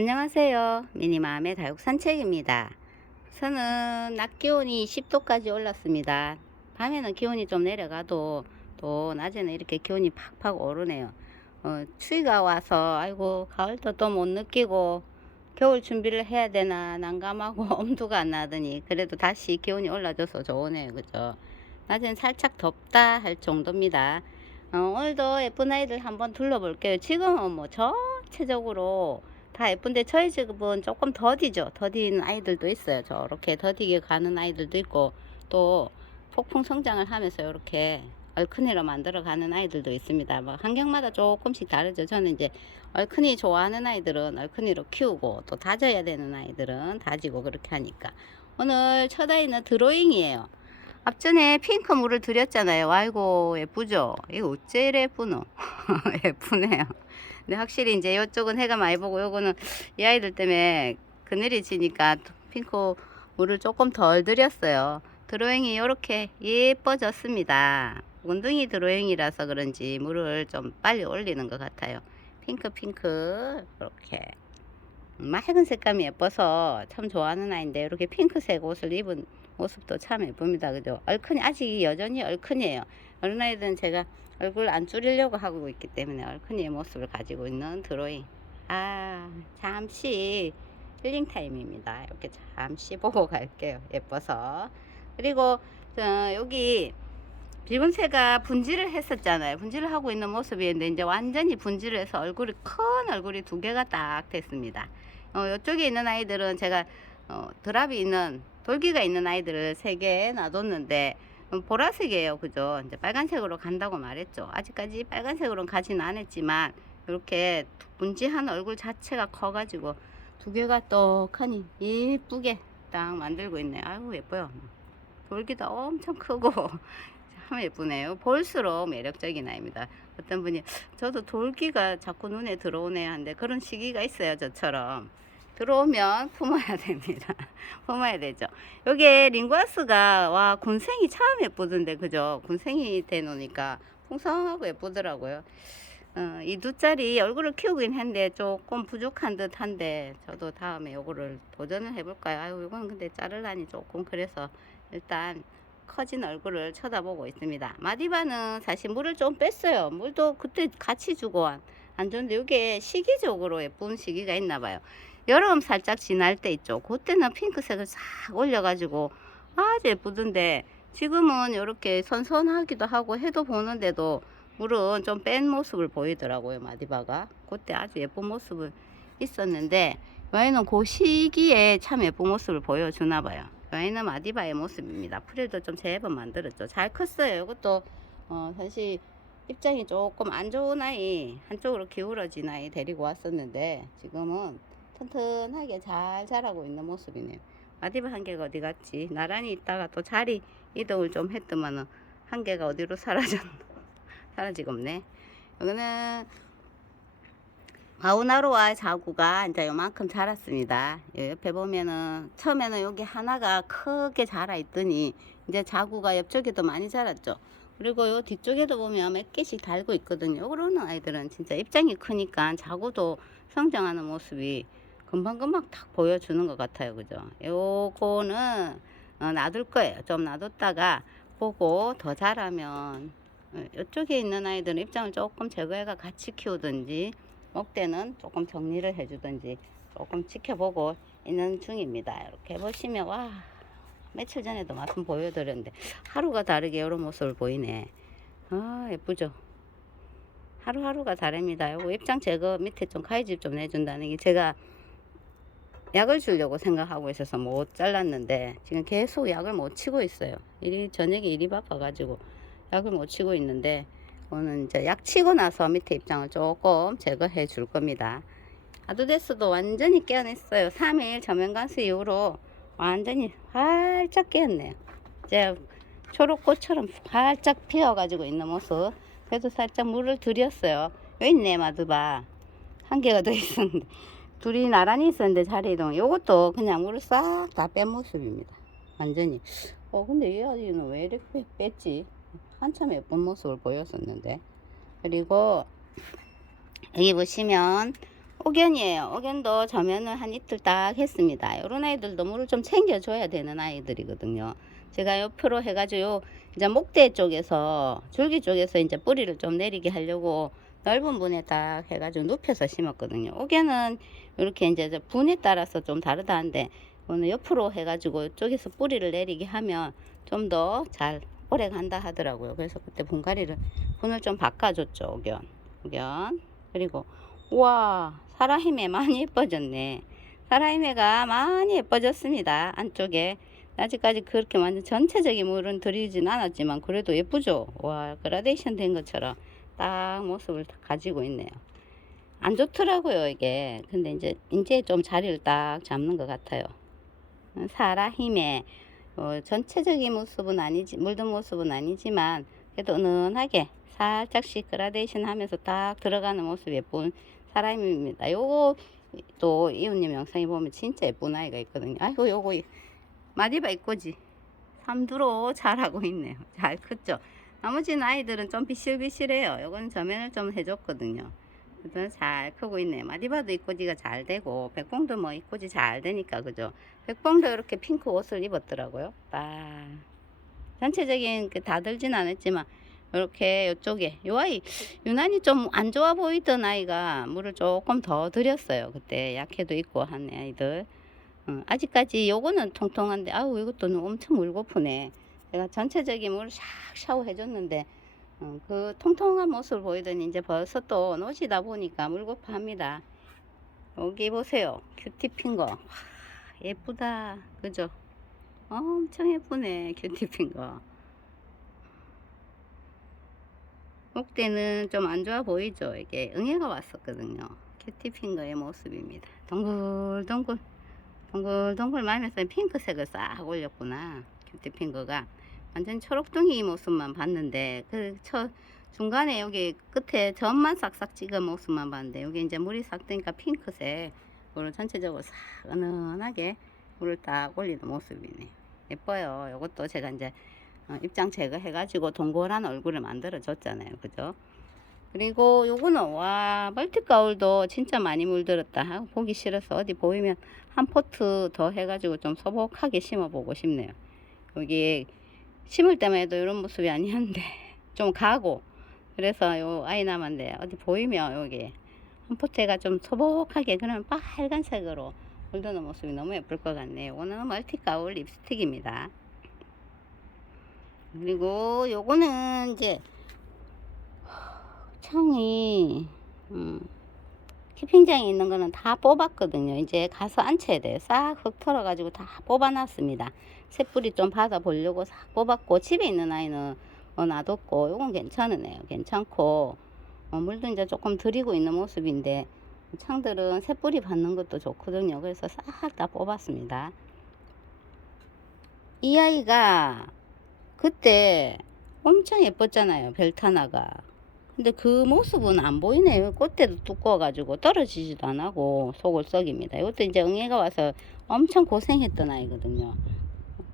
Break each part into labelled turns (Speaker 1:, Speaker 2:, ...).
Speaker 1: 안녕하세요. 미니맘의 다육 산책입니다. 우선은 낮 기온이 10도까지 올랐습니다. 밤에는 기온이 좀 내려가도 또 낮에는 이렇게 기온이 팍팍 오르네요. 어, 추위가 와서 아이고 가을도 또 못 느끼고 겨울 준비를 해야 되나 난감하고 엄두가 안 나더니 그래도 다시 기온이 올라져서 좋으네요. 그죠? 낮엔 살짝 덥다 할 정도입니다. 어, 오늘도 예쁜 아이들 한번 둘러볼게요. 지금은 뭐 전체적으로 다 예쁜데 저희 집은 조금 더디죠. 더딘 아이들도 있어요. 저렇게 더디게 가는 아이들도 있고 또 폭풍 성장을 하면서 이렇게 얼큰이로 만들어 가는 아이들도 있습니다. 뭐 환경마다 조금씩 다르죠. 저는 이제 얼큰이 좋아하는 아이들은 얼큰이로 키우고 또 다져야 되는 아이들은 다지고 그렇게 하니까 오늘 첫 아이는 드로잉이에요. 앞전에 핑크 물을 드렸잖아요. 아이고 예쁘죠? 이거 어째 이래 예쁘노? 예쁘네요. 근데 확실히 이제 이쪽은 해가 많이 보고 요거는 이 아이들 때문에 그늘이 지니까 핑크 물을 조금 덜 드렸어요. 드로잉이 이렇게 예뻐졌습니다. 원둥이 드로잉이라서 그런지 물을 좀 빨리 올리는 것 같아요. 핑크 핑크 이렇게 맑은 색감이 예뻐서 참 좋아하는 아이인데 이렇게 핑크색 옷을 입은 모습도 참 예쁩니다. 그죠? 얼큰이 아직 여전히 얼큰이에요. 어린 아이들은 제가 얼굴 안 줄이려고 하고 있기 때문에 얼큰이의 모습을 가지고 있는 드로잉. 아 잠시 힐링 타임입니다. 이렇게 잠시 보고 갈게요. 예뻐서. 그리고 어, 여기 비분새가 분질을 했었잖아요. 분질을 하고 있는 모습이었는데 이제 완전히 분질을 해서 얼굴이 큰 얼굴이 두 개가 딱 됐습니다. 어, 이쪽에 있는 아이들은 제가 어, 드랍이 있는 돌기가 있는 아이들을 세 개 놔뒀는데 음, 보라색이에요. 그죠? 이제 빨간색으로 간다고 말했죠. 아직까지 빨간색으로는 가지는 않았지만 이렇게 분지한 얼굴 자체가 커 가지고 두 개가 떡하니 예쁘게 딱 만들고 있네요. 아이고 예뻐요. 돌기도 엄청 크고 참 예쁘네요. 볼수록 매력적인 아이입니다. 어떤 분이 저도 돌기가 자꾸 눈에 들어오네요 하는데 그런 시기가 있어요. 저처럼. 들어오면 품어야 됩니다. 품어야 되죠. 요게 링과스가 와 군생이 참 예쁘던데 그죠? 군생이 돼 놓으니까 풍성하고 예쁘더라고요. 어, 이두 짤이 얼굴을 키우긴 했는데 조금 부족한 듯 한데 저도 다음에 요거를 도전을 해볼까요? 아유 이건 근데 자르라니 조금 그래서 일단 커진 얼굴을 쳐다보고 있습니다. 마디바는 사실 물을 좀 뺐어요. 물도 그때 같이 주고 안, 안 좋은데 이게 시기적으로 예쁜 시기가 있나 봐요. 여름 살짝 지날 때 있죠. 그때는 핑크색을 싹 올려가지고 아주 예쁘던데 지금은 이렇게 선선하기도 하고 해도 보는데도 물은 좀 뺀 모습을 보이더라고요. 마디바가. 그때 아주 예쁜 모습을 있었는데 여기는 그 시기에 참 예쁜 모습을 보여주나 봐요. 여기는 마디바의 모습입니다. 풀도 좀 제법 만들었죠. 잘 컸어요. 이것도 어, 사실 입장이 조금 안 좋은 아이 한쪽으로 기울어진 아이 데리고 왔었는데 지금은 튼튼하게 잘 자라고 있는 모습이네요. 마디바 한 개가 어디 갔지? 나란히 있다가 또 자리 이동을 좀 했더만은 한 개가 어디로 사라졌나? 사라지고 없네. 여기는 마우나로와 자구가 이제 요만큼 자랐습니다. 요 옆에 보면은 처음에는 여기 하나가 크게 자라 있더니 이제 자구가 옆쪽에도 많이 자랐죠. 그리고 요 뒤쪽에도 보면 몇 개씩 달고 있거든요. 요런 아이들은 진짜 입장이 크니까 자구도 성장하는 모습이 금방금방 탁 보여주는 것 같아요. 그죠? 요거는 어, 놔둘 거예요. 좀 놔뒀다가 보고 더 자라면 어, 이쪽에 있는 아이들은 입장을 조금 제거해가 같이 키우든지 목대는 조금 정리를 해주든지 조금 지켜보고 있는 중입니다. 이렇게 보시면 와 며칠 전에도 말씀 보여드렸는데 하루가 다르게 이런 모습을 보이네. 아 예쁘죠? 하루하루가 다릅니다. 요거 입장 제거 밑에 좀 가위집 좀 내준다는 게 제가 약을 주려고 생각하고 있어서 못 잘랐는데 지금 계속 약을 못 치고 있어요. 일이 저녁에 일이 바빠가지고 약을 못 치고 있는데 오늘 이제 약 치고 나서 밑에 입장을 조금 제거해 줄 겁니다. 아두데스도 완전히 깨어냈어요. 3일 저면관수 이후로 완전히 활짝 깨었네요. 이제 초록꽃처럼 활짝 피어가지고 있는 모습. 그래도 살짝 물을 들였어요. 여기 있네 마드바. 한 개가 더 있었는데. 둘이 나란히 있었는데 자리 이동. 요것도 그냥 물을 싹 다 뺀 모습입니다. 완전히. 어 근데 이 아이는 왜 이렇게 뺐지? 한참 예쁜 모습을 보였었는데. 그리고 여기 보시면 옥견이에요. 옥견도 저면을 한 이틀 딱 했습니다. 이런 아이들도 물을 좀 챙겨줘야 되는 아이들이거든요. 제가 옆으로 해가지고 요 이제 목대 쪽에서 줄기 쪽에서 이제 뿌리를 좀 내리게 하려고 넓은 분에 딱 해가지고 눕혀서 심었거든요. 옥견은 이렇게 이제 저 분에 따라서 좀 다르다는데 오늘 옆으로 해가지고 이쪽에서 뿌리를 내리게 하면 좀 더 잘 오래 간다 하더라고요. 그래서 그때 분갈이를 분을 좀 바꿔줬죠. 옥견, 옥견 그리고 우와 사라힘에 많이 예뻐졌네. 사라힘에가 많이 예뻐졌습니다. 안쪽에 아직까지 그렇게 완전 전체적인 물은 들이진 않았지만 그래도 예쁘죠. 와 그라데이션 된 것처럼 딱 모습을 다 가지고 있네요. 안 좋더라고요 이게. 근데 이제 이제 좀 자리를 딱 잡는 것 같아요. 사라 힘에 어, 전체적인 모습은 아니지 물든 모습은 아니지만 그래도 은은하게 살짝씩 그라데이션 하면서 딱 들어가는 모습 예쁜 사람입니다. 요거 또 이웃님 영상에 보면 진짜 예쁜 아이가 있거든요. 아이고 요거 마디바 이꼬지 삼두로 잘하고 있네요. 잘 컸죠. 나머지는 아이들은 좀 비실비실해요. 요건 저면을 좀 해줬거든요. 그래도 잘 크고 있네요. 마디바도 이꼬지가 잘 되고 백봉도 뭐 이꼬지 잘 되니까 그죠. 백봉도 이렇게 핑크 옷을 입었더라고요. 딱 전체적인 그 다 들진 않았지만 이렇게 이쪽에 요 아이 유난히 좀 안 좋아 보이던 아이가 물을 조금 더 들였어요. 그때 약해도 있고 한 아이들. 어, 아직까지 요거는 통통한데 아우 이것도 엄청 물고프네. 제가 전체적인 물을 샥 샤워해 줬는데 어, 그 통통한 모습을 보이더니 이제 벌써 또 노시다 보니까 물고파합니다. 여기 보세요. 큐티 핀 거. 와, 예쁘다. 그죠? 엄청 예쁘네. 큐티 핀 거. 목대는 좀 안 좋아 보이죠? 이게 응애가 왔었거든요. 큐티핑거의 모습입니다. 동글동글, 동글동글 말면서 핑크색을 싹 올렸구나. 큐티핑거가. 완전 초록둥이 모습만 봤는데, 그, 저, 중간에 여기 끝에 점만 싹싹 찍은 모습만 봤는데, 여기 이제 물이 싹 뜨니까 핑크색, 오늘 전체적으로 싹 은은하게 물을 딱 올리는 모습이네요. 예뻐요. 이것도 제가 이제 어, 입장 제거해가지고 동그란 얼굴을 만들어 줬잖아요. 그죠? 그리고 요거는 와 멀티 가울도 진짜 많이 물들었다. 아, 보기 싫어서 어디 보이면 한 포트 더 해가지고 좀 소복하게 심어보고 싶네요. 여기 심을 때만 해도 이런 모습이 아니었는데 좀 가고 그래서 요 아이 남았는데 어디 보이면 여기 한 포트가 좀 소복하게 그러면 빨간색으로 물드는 모습이 너무 예쁠 것 같네요. 이거는 멀티가울 립스틱입니다. 그리고 요거는 이제 창이 음, 키핑장에 있는 거는 다 뽑았거든요. 이제 가서 앉혀야 돼요. 싹 흙 털어가지고 다 뽑아놨습니다. 새뿌리 좀 받아보려고 싹 뽑았고 집에 있는 아이는 뭐 놔뒀고 요건 괜찮으네요. 괜찮고 어, 물도 이제 조금 들이고 있는 모습인데 창들은 새뿌리 받는 것도 좋거든요. 그래서 싹 다 뽑았습니다. 이 아이가 그때 엄청 예뻤잖아요. 벨타나가. 근데 그 모습은 안 보이네요. 꽃대도 두꺼워가지고 떨어지지도 안 하고 속을 썩입니다. 이것도 이제 응애가 와서 엄청 고생했던 아이거든요.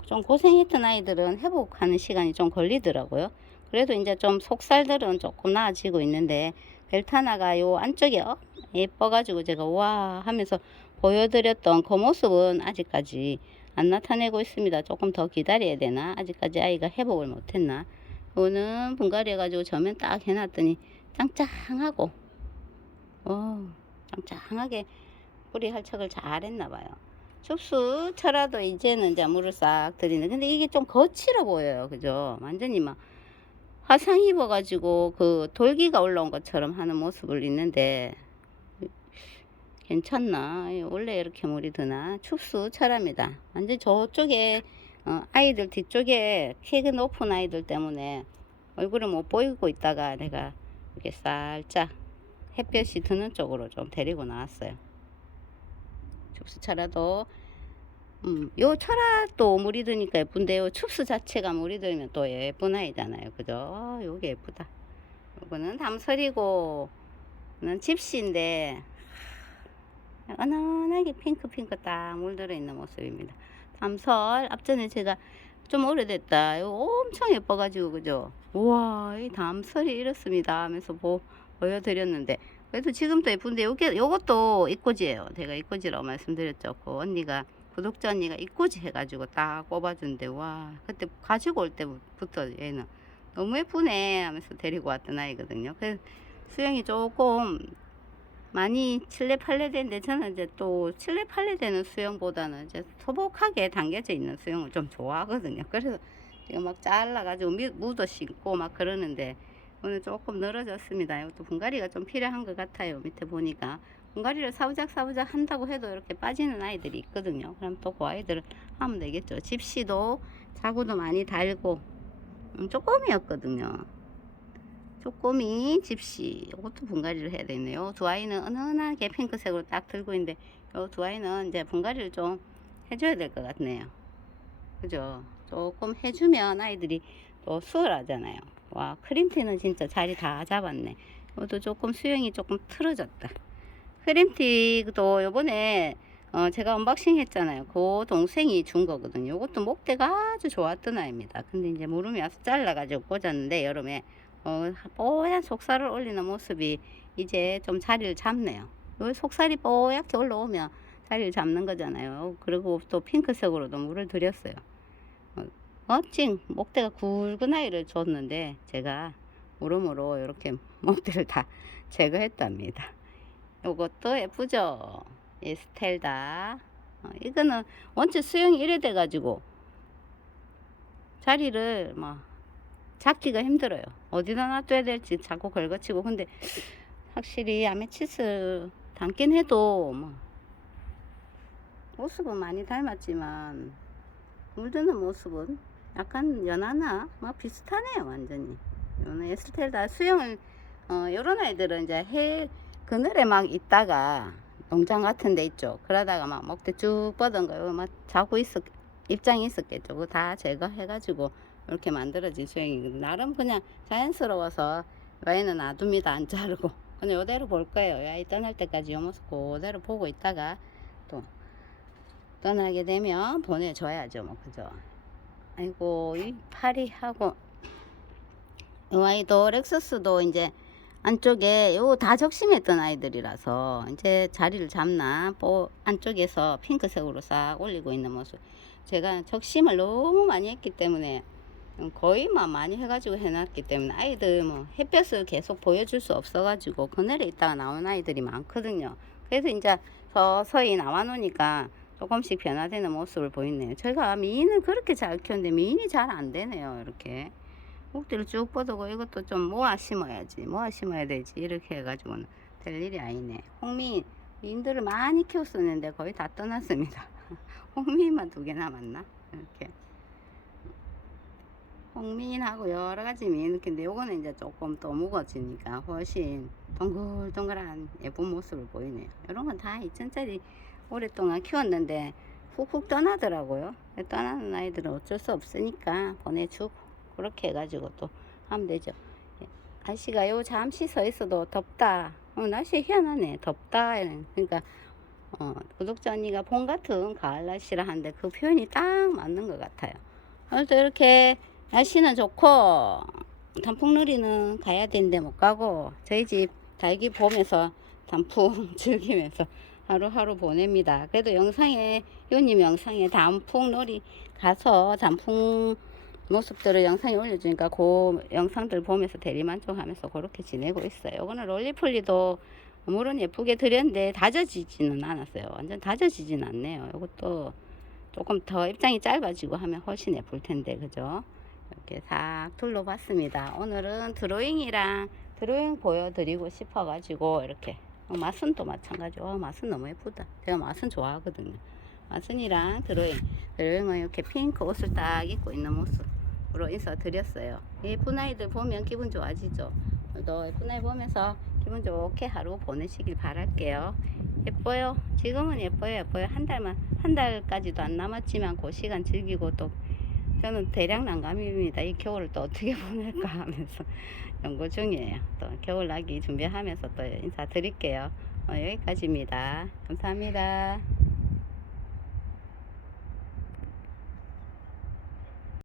Speaker 1: 좀 고생했던 아이들은 회복하는 시간이 좀 걸리더라고요. 그래도 이제 좀 속살들은 조금 나아지고 있는데 벨타나가 요 안쪽에 어? 예뻐가지고 제가 와 하면서 보여드렸던 그 모습은 아직까지 안 나타내고 있습니다. 조금 더 기다려야 되나? 아직까지 아이가 회복을 못했나? 오는 분갈이 해가지고 저면 딱 해놨더니 짱짱하고 어 짱짱하게 뿌리 활착을 잘 했나봐요. 춥수 쳐라도 이제는 이제 물을 싹 들이는 근데 이게 좀 거칠어 보여요. 그죠? 완전히 막 화상 입어가지고 그 돌기가 올라온 것처럼 하는 모습을 있는데 괜찮나? 원래 이렇게 물이 드나? 축수 철합니다. 완전 저쪽에 어, 아이들 뒤쪽에 키가 높은 아이들 때문에 얼굴을 못 보이고 있다가 내가 이렇게 살짝 햇볕이 드는 쪽으로 좀 데리고 나왔어요. 철화도 음, 요 철화도 물이 드니까 예쁜데 요 축수 자체가 물이 들면 또 예쁜 아이잖아요. 그죠? 어, 요게 예쁘다. 요거는 담설이고 는 집시인데 은은하게 핑크핑크 딱 물들어 있는 모습입니다. 담설 앞전에 제가 좀 오래됐다. 이거 엄청 예뻐가지고 그죠? 우와 이 담설이 이렇습니다 하면서 보, 보여드렸는데 그래도 지금도 예쁜데 요게 요것도 이꼬지예요. 제가 이꼬지라고 말씀드렸죠. 그 언니가 구독자 언니가 이꼬지 해가지고 딱 꼽아준대. 와 그때 가지고 올 때부터 얘는 너무 예쁘네 하면서 데리고 왔던 아이거든요. 그래서 수영이 조금 많이 칠레 팔레 되는데 저는 이제 또 칠레 팔레 되는 수영보다는 이제 소복하게 당겨져 있는 수영을 좀 좋아하거든요. 그래서 지금 막 잘라가지고 미- 묻어 신고 막 그러는데 오늘 조금 늘어졌습니다. 이것도 분갈이가 좀 필요한 것 같아요. 밑에 보니까 분갈이를 사부작 사부작 한다고 해도 이렇게 빠지는 아이들이 있거든요. 그럼 또 그 아이들을 하면 되겠죠. 집시도 자구도 많이 달고 음, 쪼꼬미였거든요. 쪼꼬미 집시 이것도 분갈이를 해야 되네요. 두 아이는 은은하게 핑크색으로 딱 들고 있는데 이 두 아이는 이제 분갈이를 좀 해줘야 될 것 같네요. 그죠? 조금 해주면 아이들이 또 수월하잖아요. 와 크림티는 진짜 자리 다 잡았네. 이것도 조금 수영이 조금 틀어졌다. 크림티도 요번에 어, 제가 언박싱 했잖아요. 그 동생이 준 거거든요. 이것도 목대가 아주 좋았던 아이입니다. 근데 이제 무름이 와서 잘라가지고 꽂았는데 여름에 어, 뽀얀 속살을 올리는 모습이 이제 좀 자리를 잡네요. 요 속살이 뽀얗게 올라오면 자리를 잡는 거잖아요. 그리고 또 핑크색으로도 물을 들였어요. 어, 멋진 목대가 굵은 아이를 줬는데 제가 무름으로 이렇게 목대를 다 제거했답니다. 요것도 예쁘죠? 이 스텔다. 어, 이거는 원체 수영이 이래 돼가지고 자리를 막 잡기가 힘들어요. 어디다 놔둬야 될지 자꾸 걸거치고 근데 확실히 아메치스 담긴 해도 뭐 모습은 많이 닮았지만 물드는 모습은 약간 연하나 막 비슷하네요 완전히. 요는 에스텔다 수영을 어 요런 아이들은 이제 해 그늘에 막 있다가 농장 같은 데 있죠. 그러다가 막 먹대 쭉 뻗은 거, 막 자고 있었, 입장이 있었겠죠. 그거 다 제거해 가지고 이렇게 만들어진 수영이 나름 그냥 자연스러워서 와이는 놔둡니다. 안 자르고. 그냥 이대로 볼 거예요. 이 아이 떠날 때까지 요 모습 그대로 보고 있다가 또 떠나게 되면 보내줘야죠. 뭐, 그죠. 아이고, 이 파리하고 이 아이도 렉서스도 이제 안쪽에 요 다 적심했던 아이들이라서 이제 자리를 잡나 뽀 안쪽에서 핑크색으로 싹 올리고 있는 모습 제가 적심을 너무 많이 했기 때문에 거의만 많이 해가지고 해놨기 때문에 아이들 뭐 햇볕을 계속 보여줄 수 없어가지고 그늘에 있다가 나온 아이들이 많거든요. 그래서 이제 서서히 나와 놓으니까 조금씩 변화되는 모습을 보이네요. 제가 미인을 그렇게 잘 키웠는데 미인이 잘 안 되네요 이렇게. 목대를 쭉 뻗어고 이것도 좀 모아 심어야지 모아 심어야 되지 이렇게 해가지고는 될 일이 아니네. 홍미 미인들을 많이 키웠었는데 거의 다 떠났습니다. 홍미만 두 개 남았나? 이렇게 홍미인하고 여러 가지 미인 근데 요거는 이제 조금 또 무거워지니까 훨씬 동글동글한 예쁜 모습을 보이네요 이런 건 다 2천짜리 오랫동안 키웠는데 훅훅 떠나더라고요 떠나는 아이들은 어쩔 수 없으니까 보내주고 그렇게 해가지고 또 하면 되죠. 예. 날씨가 요 잠시 서 있어도 덥다. 어, 날씨 희한하네. 덥다. 그러니까 어, 구독자 언니가 봄 같은 가을 날씨라 하는데 그 표현이 딱 맞는 것 같아요. 그래서 이렇게 날씨는 좋고 단풍놀이는 가야 되는데 못 가고 저희 집 달기 봄에서 단풍 즐기면서 하루하루 보냅니다. 그래도 영상에 요님 영상에 단풍놀이 가서 단풍 모습들을 영상에 올려주니까 그 영상들 보면서 대리만족하면서 그렇게 지내고 있어요. 이거는 롤리폴리도 물은 예쁘게 드렸는데 다져지지는 않았어요. 완전 다져지진 않네요. 이것도 조금 더 입장이 짧아지고 하면 훨씬 예쁠 텐데 그죠? 이렇게 싹 둘러봤습니다. 오늘은 드로잉이랑 드로잉 보여드리고 싶어가지고 이렇게. 어, 맛은 또 마찬가지고 어, 맛은 너무 예쁘다. 제가 맛은 좋아하거든요. 마순이랑 드로잉. 드로잉은 이렇게 핑크 옷을 딱 입고 있는 모습으로 인사드렸어요. 예쁜 아이들 보면 기분 좋아지죠? 또 예쁜 아이 보면서 기분 좋게 하루 보내시길 바랄게요. 예뻐요. 지금은 예뻐요. 예뻐요. 한 달만 한 달까지도 안 남았지만 그 시간 즐기고 또 저는 대략 난감입니다. 이 겨울을 또 어떻게 보낼까 하면서 연구 중이에요. 또 겨울 나기 준비하면서 또 인사드릴게요. 어, 여기까지입니다. 감사합니다